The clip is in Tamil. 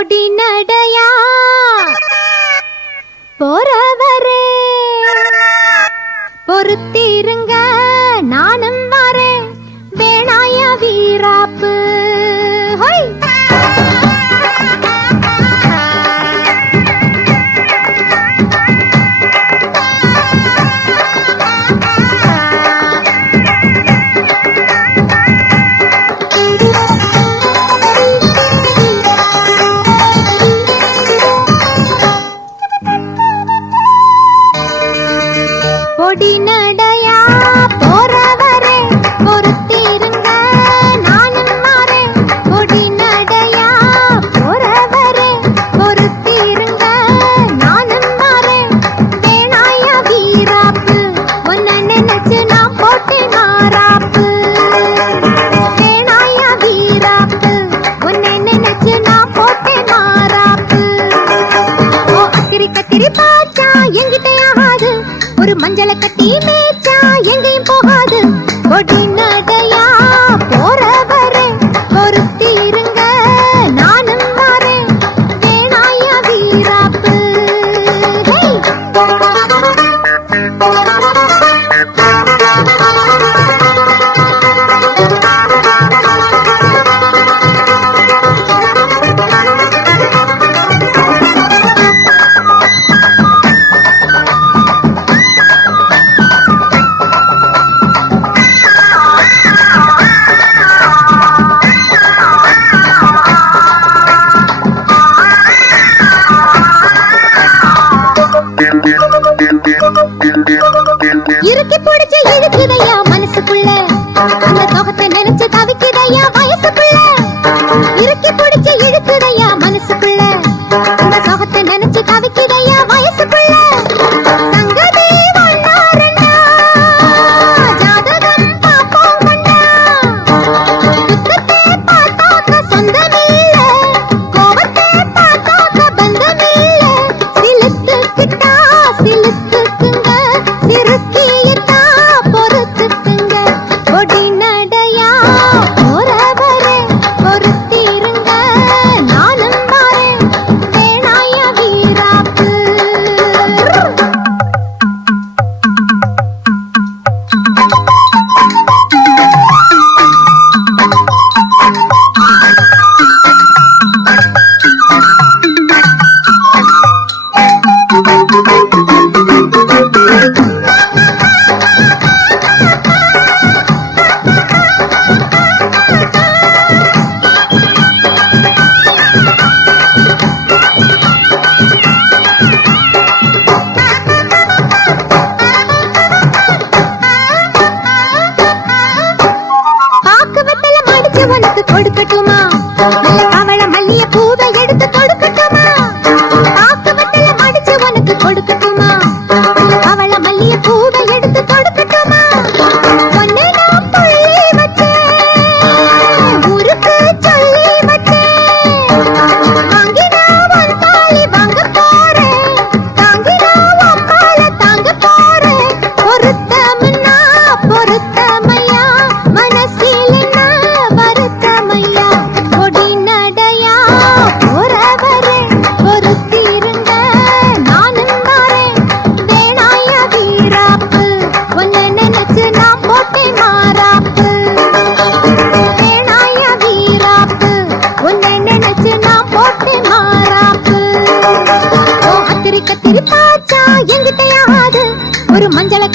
பொடி நடையா போறவரே பொறுத்திருங்க நானும் வரேன் வேணாய வீராப்பு பொடி நடையா போறவரே பொறுத்திருங்க நானும் வரேன் பொடி நடையா போறவரே பொறுத்திருங்க நானும் வரேன் வேணாய வீராப்பு உன்னை நினைச்சு நான் போட்டேன் மாறாப்பு வேணாய வீராப்பு உன்னை நினைச்சு நான் போட்டேன் மாறாப்பு ஓ அத்திரி கத்திரி பாச்சா எங்கிட்டையாகாது ஒரு மஞ்சளை கட்டி மேய்ச்சா எங்கேயும் போகாது பொடி நடையா போறவரே பொறுத்தி இருங்க நானும் வரேன் வேணாய வீராப்பு இறுக்கி பிடிச்சு இழுக்குதையா மனசுக்குள்ள அந்த சோகத்தை நினைச்சு தவிக்குதையா வயசுக்குள்ள இறுக்கி பிடிச்சு இழுக்குதையா மனசுக்குள்ள அந்த சோகத்தை நினைச்சு தவிக்குதையா வயசுக்குள்ள சங்கதி வண்ணாரண்ணா ஜாதகம் பாப்போம் கண்ணா துக்கத்தை பார்த்தாக்க சொந்தமில்ல கோபத்தை பார்த்தாக்க பந்தமில்ல சிலுத்துக்கிட்டா சிலுத்துக்குங்க சிறுக்கியிட்டா பொறுத்துக்குங்க பொடி நடையா போறவரே பொறுத்திருங்க நானும் வரேன் வேணாய வீராப்பு உனக்கு கொடுக்கட்டுமா அவள மல்லிய பூவை எடுத்து கொடுக்கட்டுமா பாக்கு வெத்தல மடிச்சு உனக்கு கொடுக்கட்டுமா அவள மல்லிய பூவை எடுத்து கொடுக்கட்டுமா ஒன்னு நான் புள்ளி வச்சேன் ஊருக்கு சொல்லி வச்சேன் வாங்கினா உன் தாலி வாங்க போறேன் தாங்கினா உன் பால தாங்க போறேன் பொருத்தம்னா பொருத்தமையா மனசில் பொடி நடையா போறவரே பொறுத்திருங்க நானும் வரேன் வேணாய வீராப்பு உன்னை நினைச்சு நான் போட்டேன் மாறாப்பு வேணாய வீராப்பு உன்னை நினைச்சு நான் போட்டேன் மாறாப்பு ஓ அத்திரி கத்திரி பாச்சா எங்கிட்டையாகாது ஒரு மஞ்சளை